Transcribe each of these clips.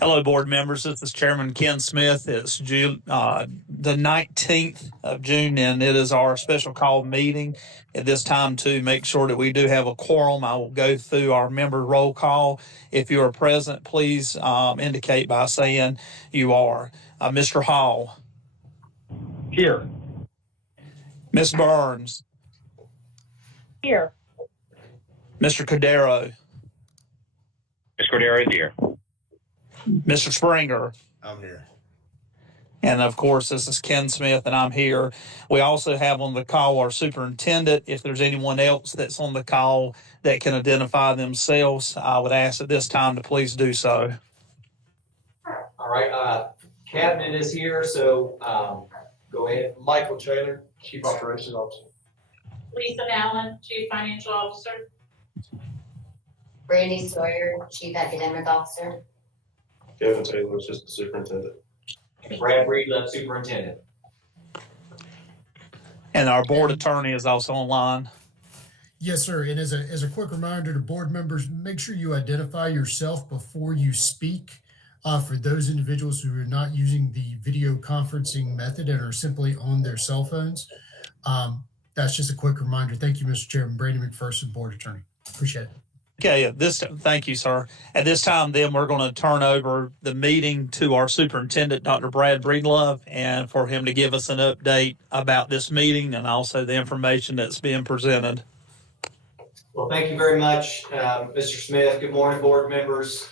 Hello, board members. This is Chairman Ken Smith. It's the 19th of June, and it is our special call meeting. At this time, to make sure that we do have a quorum, I will go through our member roll call. If you are present, please indicate by saying you are. Mr. Hall. Here. Ms. Burns. Here. Mr. Cordero. Ms. Cordero is here. Mr. Springer. I'm here. And of course, this is Ken Smith, and I'm here. We also have on the call our superintendent. If there's anyone else that's on the call that can identify themselves, I would ask at this time to please do so. All right, cabinet is here, so go ahead. Michael Taylor, Chief Operations Officer. Lisa Allen, Chief Financial Officer. Brandy Sawyer, Chief Academic Officer. Kevin Taylor, Assistant Superintendent. And Brad Breedlove, Superintendent. And our board attorney is also online. Yes, sir. And as a quick reminder to board members, make sure you identify yourself before you speak. For those individuals who are not using the video conferencing method and are simply on their cell phones, that's just a quick reminder. Thank you, Mr. Chairman. Brady McPherson, board attorney. Appreciate it. Okay, thank you, sir. At this time, then, we're going to turn over the meeting to our superintendent, Dr. Brad Breedlove, and for him to give us an update about this meeting and also the information that's being presented. Well, thank you very much, Mr. Smith. Good morning, board members.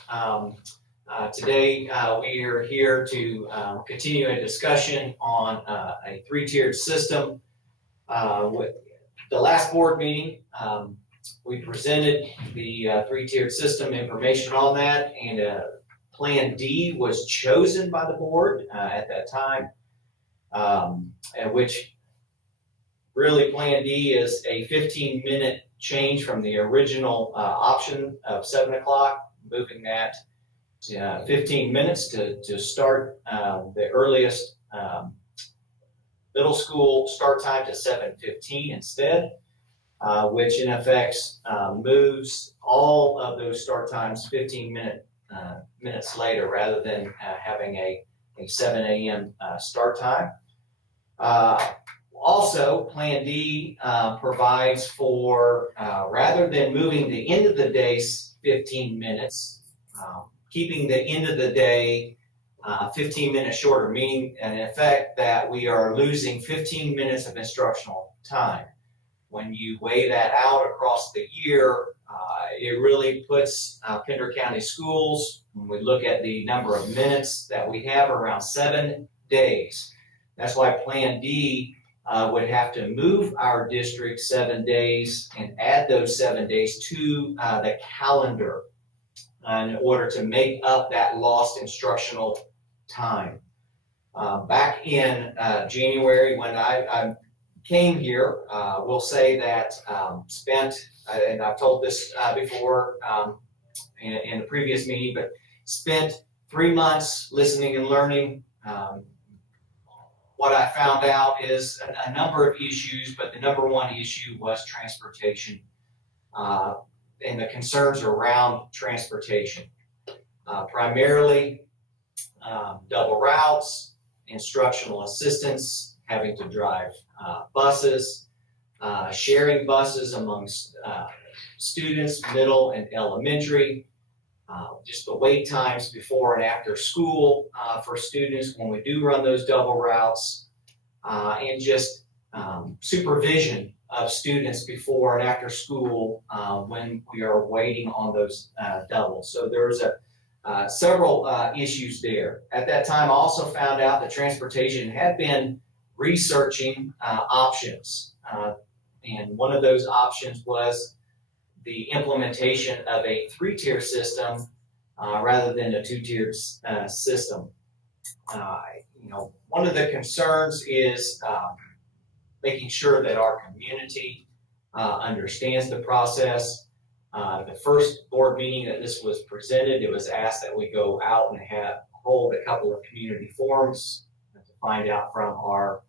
Today, we are here to continue a discussion on a three-tiered system. With the last board meeting, we presented the three-tiered system information on that, and Plan D was chosen by the board at that time, at which really Plan D is a 15-minute change from the original option of 7 o'clock, moving that to 15 minutes to start the earliest middle school start time to 7:15 instead. Which in effect moves all of those start times 15 minutes later rather than having a 7 a.m. Start time. Also, Plan D provides for, rather than moving the end of the day 15 minutes, keeping the end of the day 15 minutes shorter, meaning in effect that we are losing 15 minutes of instructional time. When you weigh that out across the year, it really puts Pender County Schools, when we look at the number of minutes that we have, around 7 days. That's why Plan D would have to move our district 7 days and add those 7 days to the calendar in order to make up that lost instructional time. Back in January, when I came here, we'll say that spent, and I've told this before in the previous meeting, but spent 3 months listening and learning. What I found out is a number of issues, but the number one issue was transportation and the concerns around transportation. Primarily double routes, instructional assistants, having to drive buses, sharing buses amongst students, middle and elementary, just the wait times before and after school for students when we do run those double routes, and just supervision of students before and after school when we are waiting on those doubles. So there's several issues there. At that time, I also found out that transportation had been researching options, and one of those options was the implementation of a three-tier system rather than a two-tiered system. One of the concerns is making sure that our community understands the process. The first board meeting that this was presented, it was asked that we go out and hold a couple of community forums to find out from our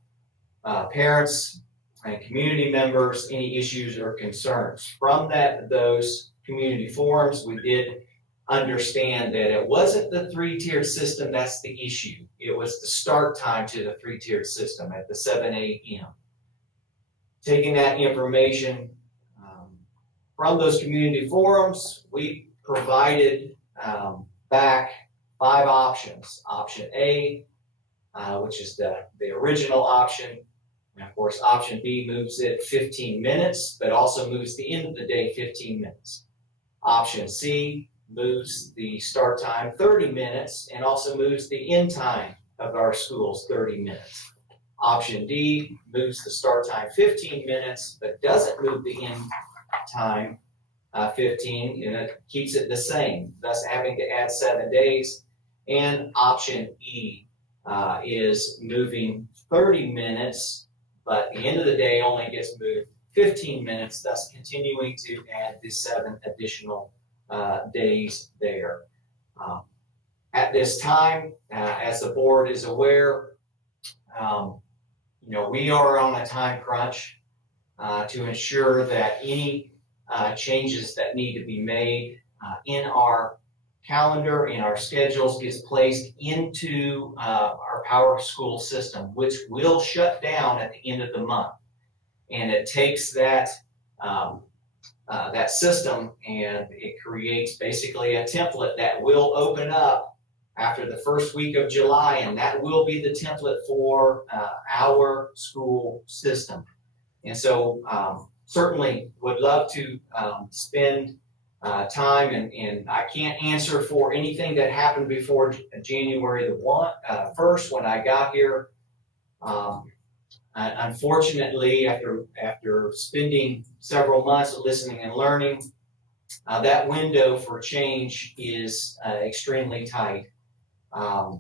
parents and community members any issues or concerns. From those community forums, we did understand that it wasn't the three-tiered system that's the issue. It was the start time to the three-tiered system at the 7 a.m. Taking that information from those community forums, we provided back 5 options. Option A, which is the original option. And of course, option B moves it 15 minutes, but also moves the end of the day 15 minutes. Option C moves the start time 30 minutes and also moves the end time of our schools 30 minutes. Option D moves the start time 15 minutes, but doesn't move the end time 15, and it keeps it the same, thus having to add 7 days. And option E is moving 30 minutes, but the end of the day only gets moved 15 minutes, thus continuing to add the 7 additional days there. At this time, as the board is aware, we are on a time crunch to ensure that any changes that need to be made in our calendar, in our schedules, gets placed into our Power School system, which will shut down at the end of the month. And it takes that system and it creates basically a template that will open up after the first week of July, and that will be the template for our school system. And so certainly would love to spend time, and I can't answer for anything that happened before January the 1st when I got here. Unfortunately, after spending several months listening and learning, that window for change is extremely tight. I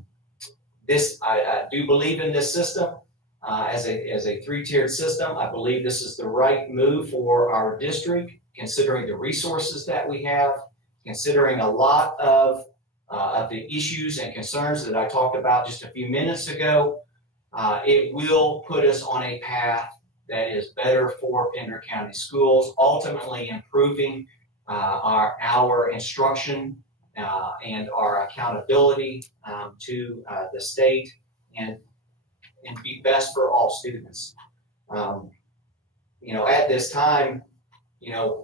do believe in this system as a three-tiered system. I believe this is the right move for our district, considering the resources that we have, considering a lot of the issues and concerns that I talked about just a few minutes ago. It will put us on a path that is better for Pender County Schools, ultimately improving our instruction and our accountability to the state, and be best for all students. At this time,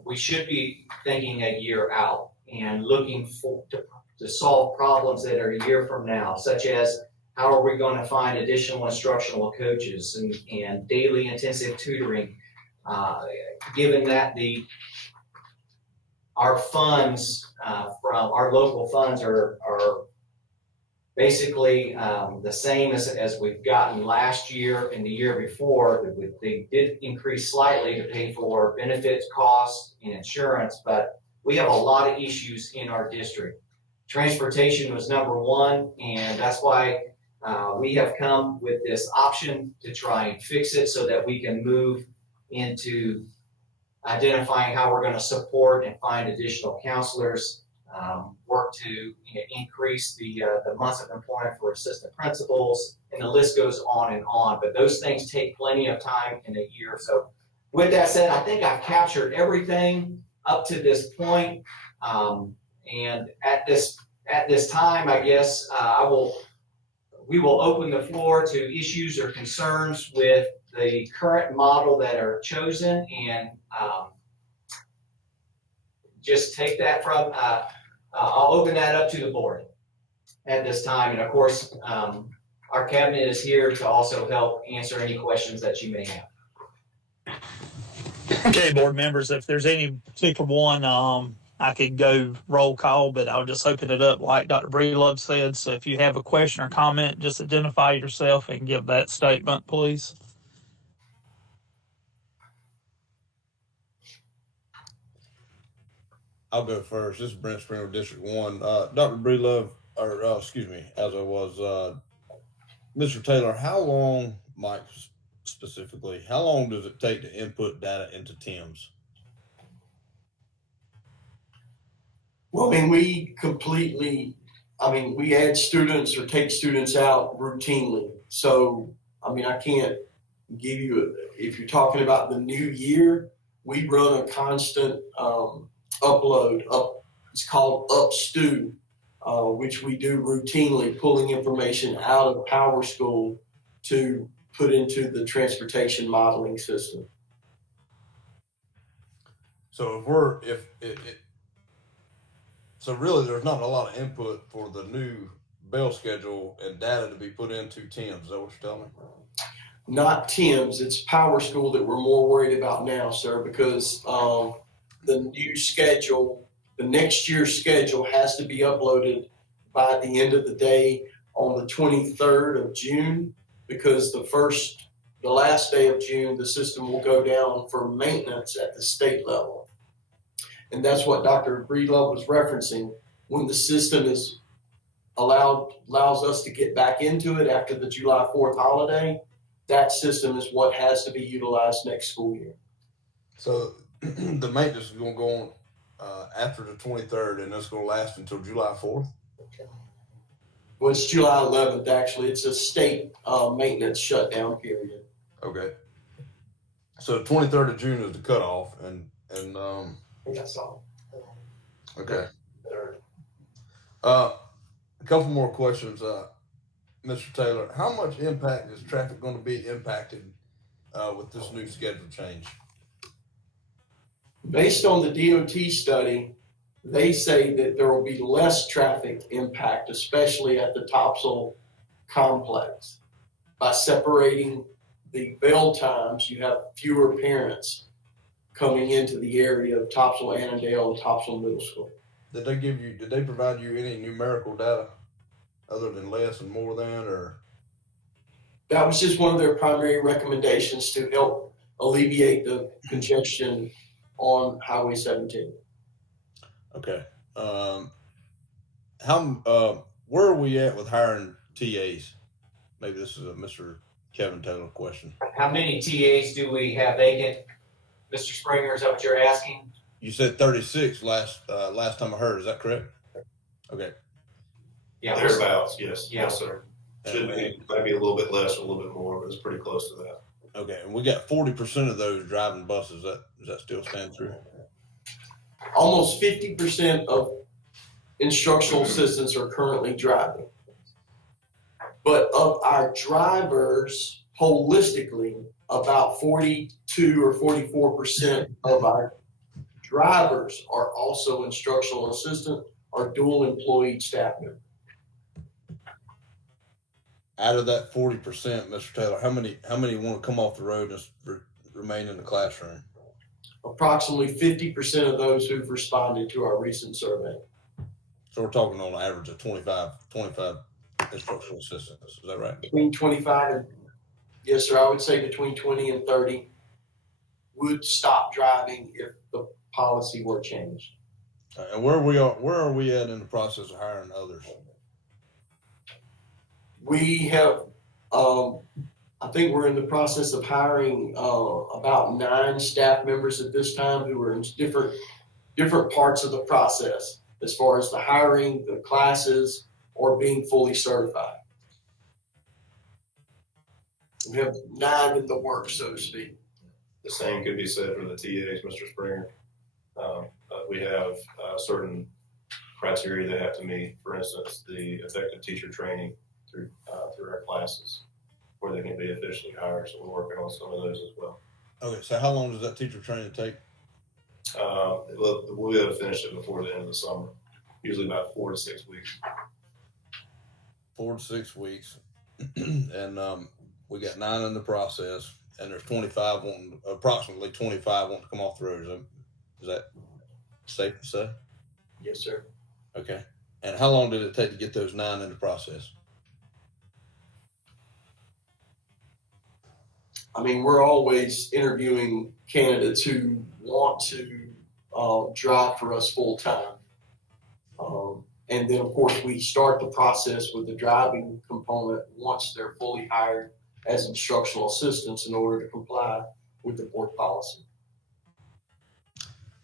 we should be thinking a year out and looking to solve problems that are a year from now, such as how are we going to find additional instructional coaches and daily intensive tutoring, given that our funds from our local funds are basically the same as we've gotten last year and the year before. They did increase slightly to pay for benefits, costs, and insurance, but we have a lot of issues in our district. Transportation was number one, and that's why we have come with this option to try and fix it so that we can move into identifying how we're going to support and find additional counselors, work to increase the months of employment for assistant principals, and the list goes on and on. But those things take plenty of time in a year. So with that said, I think I've captured everything up to this point. And at this time, I guess we will open the floor to issues or concerns with the current model that are chosen, and just take that from, I'll open that up to the board at this time. And of course, our cabinet is here to also help answer any questions that you may have. Okay, board members, if there's any particular one, I could go roll call, but I'll just open it up like Dr. Breedlove said. So if you have a question or comment, just identify yourself and give that statement, please. I'll go first. This is Brent Springer, District 1. Dr. Breedlove, Mr. Taylor, how long, Mike specifically, how long does it take to input data into TIMS? Well, we add students or take students out routinely. So, I can't give you, if you're talking about the new year, we run a constant upload up It's called UpStu, which we do routinely, pulling information out of Power School to put into the transportation modeling system. So so really there's not a lot of input for the new bell schedule and data to be put into TIMS. Is that what you're telling me? Not TIMS, it's Power School that we're more worried about now, sir, because the new schedule, the next year's schedule has to be uploaded by the end of the day on the 23rd of June, because the last day of June, the system will go down for maintenance at the state level. And that's what Dr. Breedlove was referencing. When the system is allows us to get back into it after the July 4th holiday, that system is what has to be utilized next school year. So the maintenance is going to go on after the 23rd, and it's going to last until July 4th? Well, it's July 11th, actually. It's a state maintenance shutdown period. Okay. So 23rd of June is the cutoff, and I think that's all. okay. A couple more questions, Mr. Taylor. How much impact is traffic going to be impacted with this new schedule change? Based on the DOT study, they say that there will be less traffic impact, especially at the Topsail complex. By separating the bell times, you have fewer parents coming into the area of Topsail Annandale and Topsail Middle School. Did they provide you any numerical data other than less and more than, or? That was just one of their primary recommendations to help alleviate the congestion on Highway 17. Okay. Where are we at with hiring TAs? Maybe this is a Mr. Kevin Taylor question. How many TAs do we have vacant? Mr. Springer, is that what you're asking? You said 36 last time I heard. Is that correct? Okay. Yeah. Thereabouts, yes. Yeah. Yes, sir. Should be, might be a little bit less or a little bit more, but it's pretty close to that. Okay. And we got 40% of those driving buses. Does that still stand true? Almost 50% of instructional assistants are currently driving. But of our drivers, holistically, about 42 or 44% of our drivers are also instructional assistant or dual employed staff members. Out of that 40%, Mr. Taylor, how many want to come off the road and remain in the classroom? Approximately 50% of those who've responded to our recent survey. So we're talking on average of 25 instructional assistants. Is that right? Between 25 and, yes, sir, I would say between 20 and 30 would stop driving if the policy were changed. And where are we at in the process of hiring others? We have, I think we're in the process of hiring about 9 staff members at this time who are in different parts of the process as far as the hiring, the classes, or being fully certified. We have 9 in the works, so to speak. The same could be said for the TAs, Mr. Springer. We have certain criteria they have to meet. For instance, the effective teacher training through our classes where they can be officially hired. So we're working on some of those as well. Okay, so how long does that teacher training take? We'll be able to finish it before the end of the summer, usually about 4 to 6 weeks. 4 to 6 weeks. And we got 9 in the process, and there's approximately 25 wanting to come off the road. Is that safe to say? Yes, sir. Okay. And how long did it take to get those 9 in the process? I mean, we're always interviewing candidates who want to drive for us full time. And then, of course, we start the process with the driving component once they're fully hired as instructional assistants in order to comply with the board policy.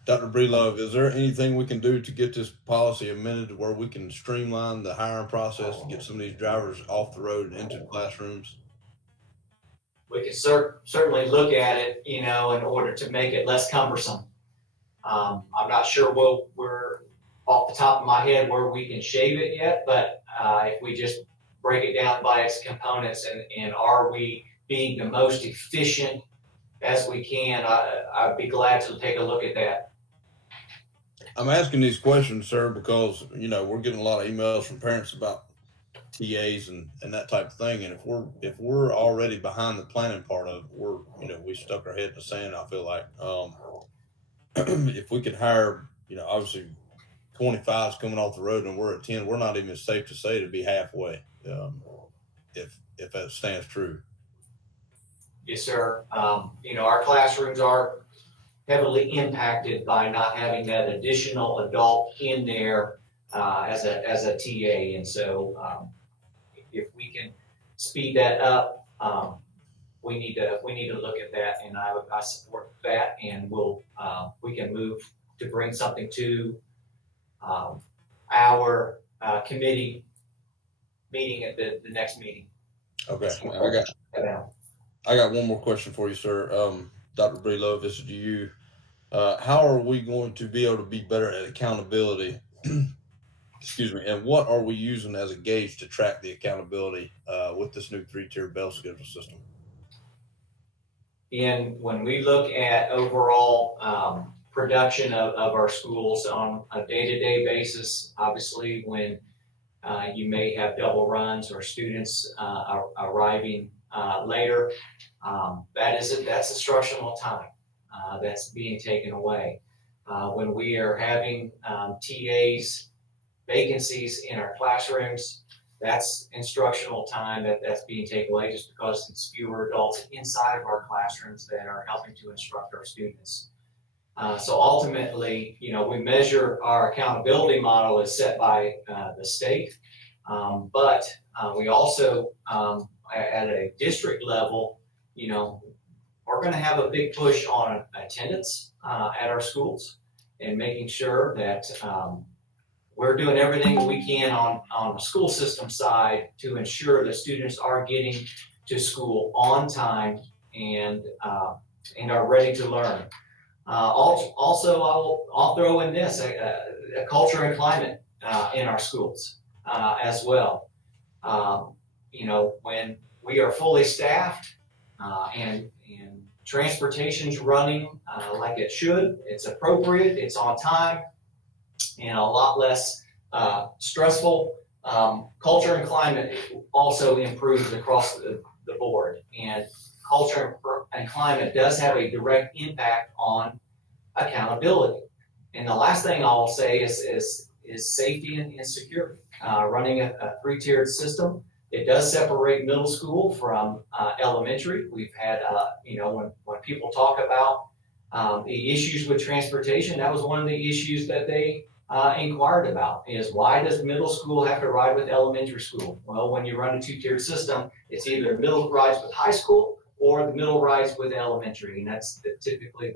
Dr. Breedlove, is there anything we can do to get this policy amended to where we can streamline the hiring process to get some of these drivers off the road and into the classrooms? We can certainly look at it, in order to make it less cumbersome. I'm not sure off the top of my head where we can shave it yet, but if we just break it down by its components and are we being the most efficient as we can, I'd be glad to take a look at that. I'm asking these questions, sir, because, you know, we're getting a lot of emails from parents about TAs and that type of thing. And if we're already behind the planning part of it, we stuck our head in the sand, I feel like. If we could hire, obviously 25 is coming off the road and we're at 10, we're not even safe to say to be halfway. If that stands true. Yes, sir. Our classrooms are heavily impacted by not having that additional adult in there as a TA, and so if we can speed that up, we need to look at that, and I support that, and we can move to bring something to our committee meeting at the next meeting. Okay, I got one more question for you, sir. Dr. Brelow, this is to you. How are we going to be able to be better at accountability? Excuse me. And what are we using as a gauge to track the accountability with this new 3-tier bell schedule system? And when we look at overall production of our schools on a day-to-day basis, obviously when you may have double runs or students arriving later, that's instructional time that's being taken away. When we are having TAs vacancies in our classrooms, that's instructional time that's being taken away just because it's fewer adults inside of our classrooms that are helping to instruct our students. So ultimately, we measure our accountability model is set by the state, but we also, at a district level, we're going to have a big push on attendance at our schools and making sure that we're doing everything we can on the school system side to ensure that students are getting to school on time and are ready to learn. Also, I'll throw in this, a culture and climate in our schools as well. When we are fully staffed and transportation's running like it should, it's appropriate, it's on time, and a lot less stressful. Culture and climate also improves across the board, and culture and climate does have a direct impact on accountability. And the last thing I'll say is safety and security. Running a 3-tiered system, it does separate middle school from elementary. We've had, when people talk about the issues with transportation, that was one of the issues that they inquired about, is why does middle school have to ride with elementary school? Well, when you run a 2-tiered system, it's either middle rides with high school or the middle rides with elementary, and that's typically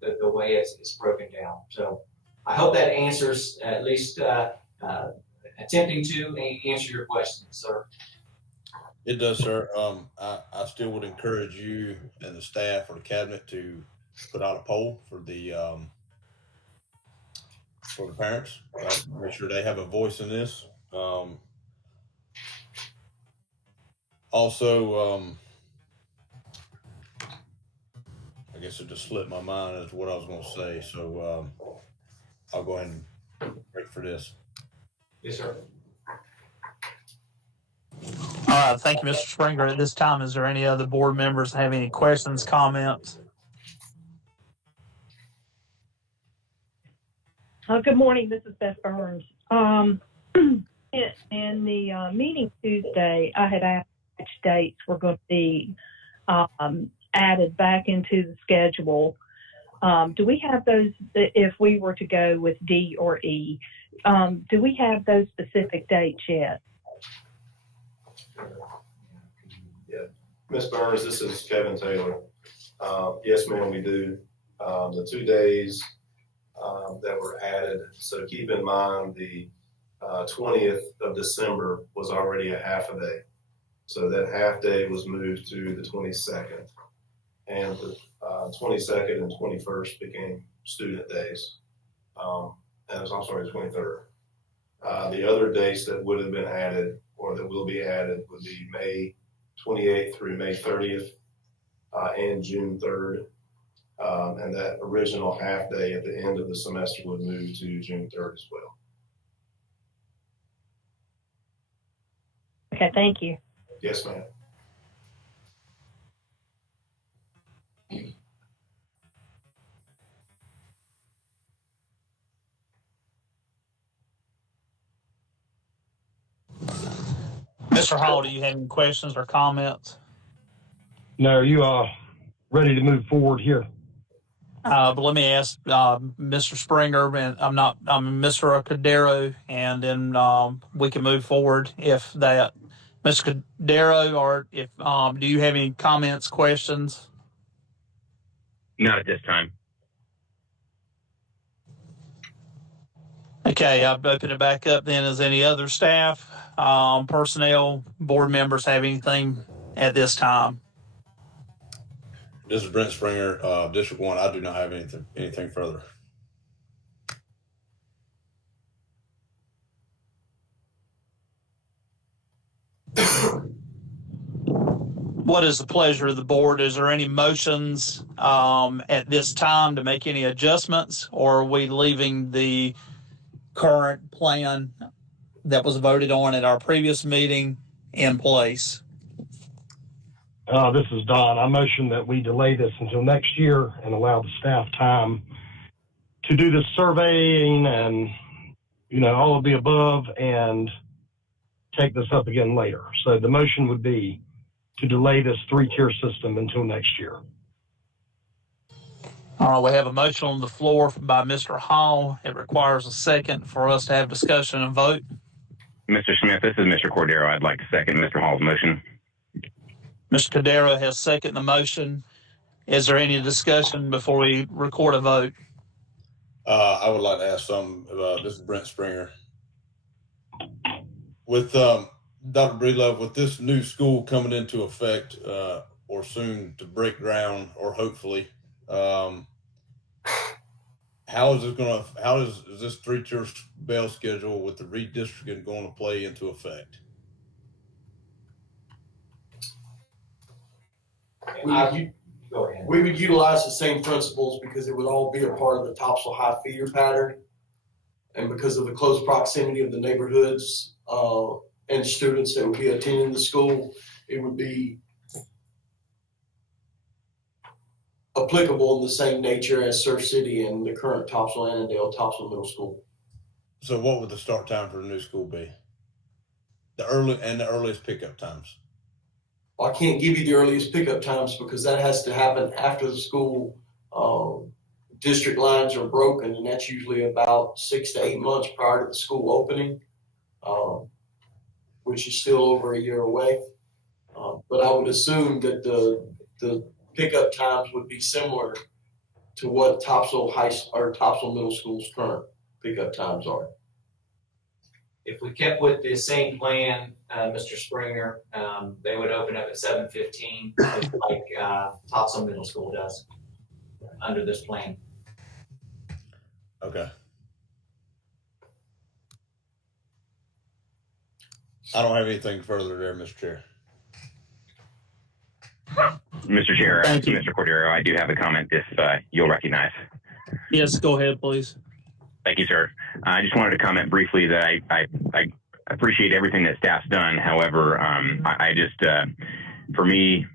the way it's broken down. So I hope that answers, at least attempting to answer your question, sir. It does, sir. I still would encourage you and the staff or the cabinet to put out a poll for the parents, right? Make sure they have a voice in this. Also, I guess it just slipped my mind as to what I was going to say. So I'll go ahead and break for this. Yes, sir. All right, thank you, Mr. Springer. At this time, is there any other board members that have any questions, comments? Good morning. This is Beth Burns. In the meeting Tuesday, I had asked which dates were going to be added back into the schedule. Do we have those, if we were to go with D or E, do we have those specific dates yet? Yeah, Ms. Burns, this is Kevin Taylor. Yes, ma'am, we do. The 2 days that were added. So keep in mind the 20th of December was already a half a day. So that half day was moved to the 22nd. And the 22nd and 21st became student days. I'm sorry, the 23rd. The other dates that would have been added or that will be added would be May 28th through May 30th and June 3rd. And that original half day at the end of the semester would move to June 3rd as well. Okay, thank you. Yes, ma'am. Mr. Hall, do you have any questions or comments? No, are you ready to move forward here? But let me ask Mr. Springer, and I'm Mr. Cordero, and then we can move forward if that. Mr. Cordero, or if do you have any comments, questions? Not at this time. Okay, I'll open it back up then. Is any other staff, personnel, board members have anything at this time? This is Brent Springer, District 1. I do not have anything further. What is the pleasure of the board? Is there any motions at this time to make any adjustments, or are we leaving the current plan that was voted on at our previous meeting in place? This is Don. I motion that we delay this until next year and allow the staff time to do the surveying and, all of the above and take this up again later. So the motion would be to delay this 3-tier system until next year. All right, we have a motion on the floor by Mr. Hall. It requires a second for us to have discussion and vote. Mr. Smith, this is Mr. Cordero. I'd like to second Mr. Hall's motion. Mr. Cordero has seconded the motion. Is there any discussion before we record a vote? I would like to ask some. This is Brent Springer. With Dr. Breedlove, with this new school coming into effect or soon to break ground, or hopefully, how is this 3-tier bell schedule with the redistricting going to play into effect? Go ahead. We would utilize the same principles because it would all be a part of the Topsail High feeder pattern. And because of the close proximity of the neighborhoods and students that would be attending the school, it would be applicable in the same nature as Surf City and the current Topsail-Annandale Topsail Middle School. So what would the start time for the new school be? The earliest pickup times? I can't give you the earliest pickup times because that has to happen after the school district lines are broken, and that's usually about 6 to 8 months prior to the school opening, which is still over a year away. But I would assume that the pickup times would be similar to what Topsail Middle School's current pickup times are. If we kept with the same plan, Mr. Springer, they would open up at 7:15, like Topsail Middle School does under this plan. Okay. I don't have anything further there, Mr. Chair. Mr. Chair, Thank you. Mr. Cordero, I do have a comment if you'll recognize. Yes, go ahead, please. Thank you, sir. I just wanted to comment briefly that I appreciate everything that staff's done. However, I just, for me,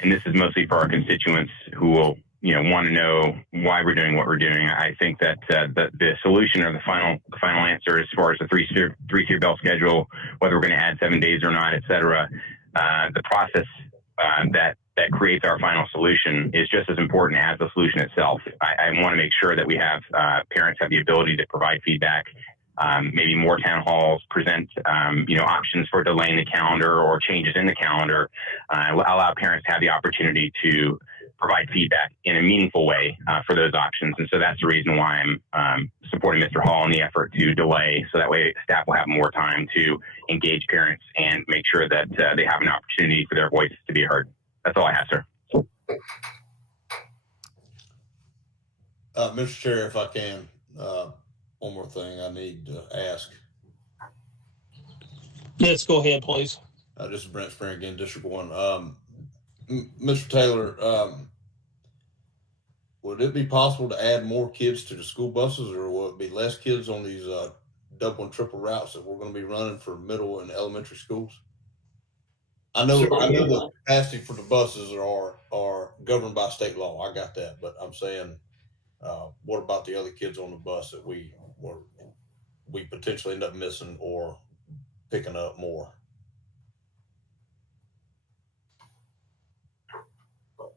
and this is mostly for our constituents who will, want to know why we're doing what we're doing. I think that the solution or the final answer as far as the three-tier bell schedule, whether we're going to add 7 days or not, et cetera, the process that creates our final solution is just as important as the solution itself. I want to make sure that we have parents have the ability to provide feedback, maybe more town halls, present options for delaying the calendar or changes in the calendar, allow parents to have the opportunity to provide feedback in a meaningful way for those options. And so that's the reason why I'm supporting Mr. Hall in the effort to delay, so that way staff will have more time to engage parents and make sure that they have an opportunity for their voices to be heard. That's all I have, sir. Mr. Chair, if I can, one more thing I need to ask. Yes, go ahead, please. This is Brent Springer again, District 1. Mr. Taylor, would it be possible to add more kids to the school buses, or will it be less kids on these double and triple routes that we're going to be running for middle and elementary schools? I know the capacity for the buses are governed by state law. I got that, but I'm saying, what about the other kids on the bus that we potentially end up missing or picking up more?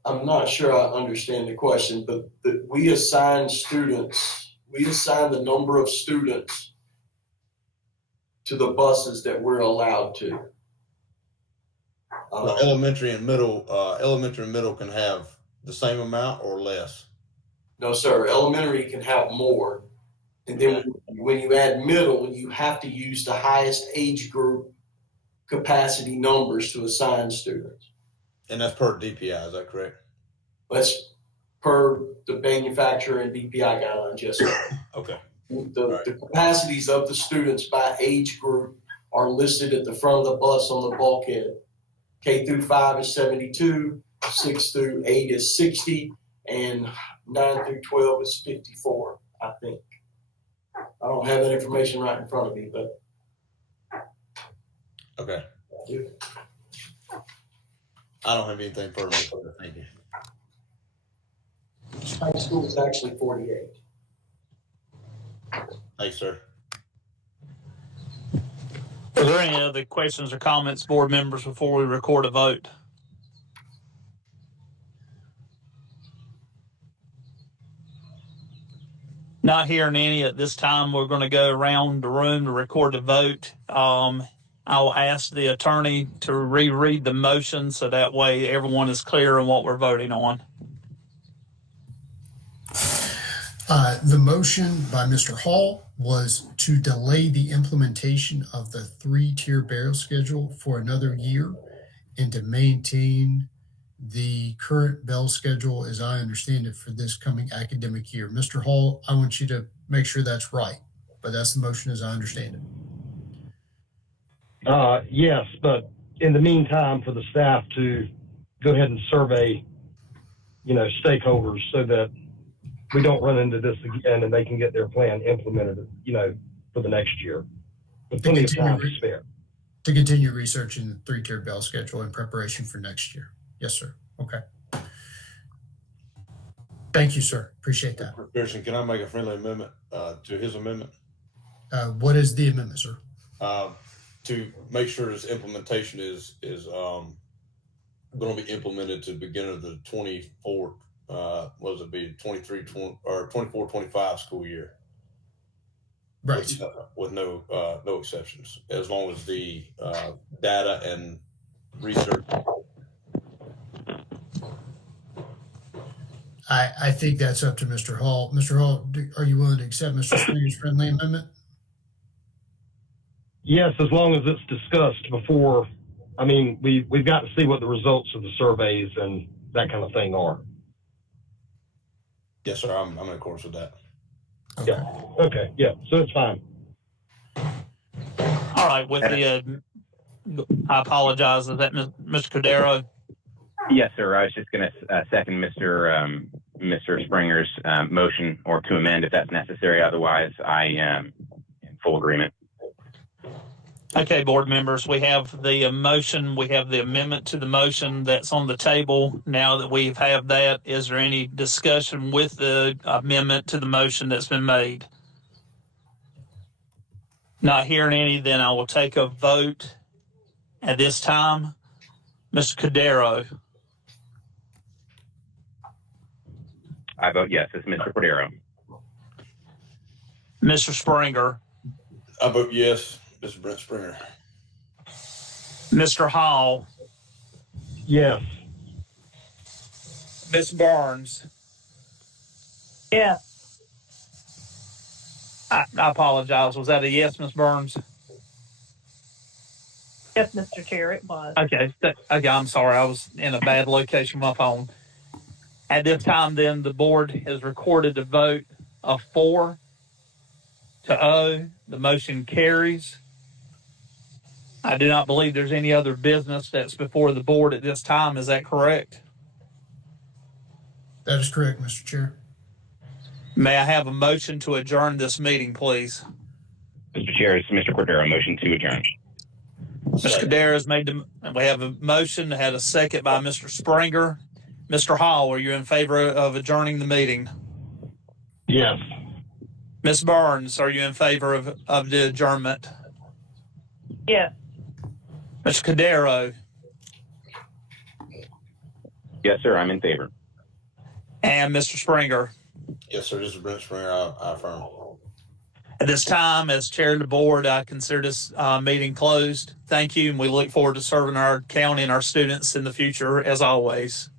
I'm not sure I understand the question, but we assign the number of students to the buses that we're allowed to. Elementary and middle can have the same amount or less? No, sir. Elementary can have more. And then when you add middle, you have to use the highest age group capacity numbers to assign students. And that's per DPI, is that correct? That's per the manufacturer and DPI guidelines, yes, sir. Okay. The capacities of the students by age group are listed at the front of the bus on the bulkhead. K through 5 is 72, 6 through 8 is 60, and 9 through 12 is 54, I think. I don't have that information right in front of me, but. Okay. I don't have anything further. Thank you. High school is actually 48. Thanks, sir. Are there any other questions or comments, board members, before we record a vote? Not hearing any at this time, we're going to go around the room to record the vote. I'll ask the attorney to reread the motion so that way everyone is clear on what we're voting on. The motion by Mr. Hall was to delay the implementation of the 3-tier burial schedule for another year and to maintain the current bell schedule as I understand it for this coming academic year. Mr. Hall, I want you to make sure that's right, but that's the motion as I understand it. Yes, but in the meantime, for the staff to go ahead and survey, stakeholders so that we don't run into this again and they can get their plan implemented, for the next year. With plenty of time to spare. To continue researching the 3-tier bell schedule in preparation for next year. Yes, sir. Okay. Thank you, sir. Appreciate that. Pearson, can I make a friendly amendment to his amendment? What is the amendment, sir? To make sure this implementation is going to be implemented to the beginning of the 24 24-25 school year. Right. With no exceptions, as long as the data and research. I think that's up to Mr. Hall. Mr. Hall, are you willing to accept Mr. Springer's friendly amendment? Yes, as long as it's discussed before. I mean, we've got to see what the results of the surveys and that kind of thing are. Yes, sir. I'm in accordance with that. Okay. Yeah. Okay. Yeah. So it's fine. All right. With the, I apologize. Is that Mr. Cordero? Yes, sir. I was just going to second Mr. Springer's motion, or to amend if that's necessary. Otherwise, I am in full agreement. Okay, board members, we have the motion. We have the amendment to the motion that's on the table. Now that we have that, is there any discussion with the amendment to the motion that's been made? Not hearing any, then I will take a vote at this time. Mr. Cordero. I vote yes. It's Mr. Cordero. Mr. Springer. I vote yes. Mr. Brent Springer. Mr. Hall. Yes. Ms. Burns. Yes. I apologize. Was that a yes, Ms. Burns? Yes, Mr. Chair, it was. Okay. Okay, I'm sorry. I was in a bad location with my phone. At this time, then, the board has recorded a vote of 4 to O. The motion carries. I do not believe there's any other business that's before the board at this time. Is that correct? That is correct, Mr. Chair. May I have a motion to adjourn this meeting, please? Mr. Chair, it's Mr. Cordero. Motion to adjourn. Mr. Kadar has made we have a motion, had a second by Mr. Springer. Mr. Hall, are you in favor of adjourning the meeting? Yes. Ms. Burns, are you in favor of the adjournment? Yes. Mr. Cordero Yes, sir. I'm in favor. and Mr. Springer. Yes, sir. This is Brent Springer. I affirm. At this time, as chair of the board, I consider this meeting closed. Thank you, and we look forward to serving our county and our students in the future, as always.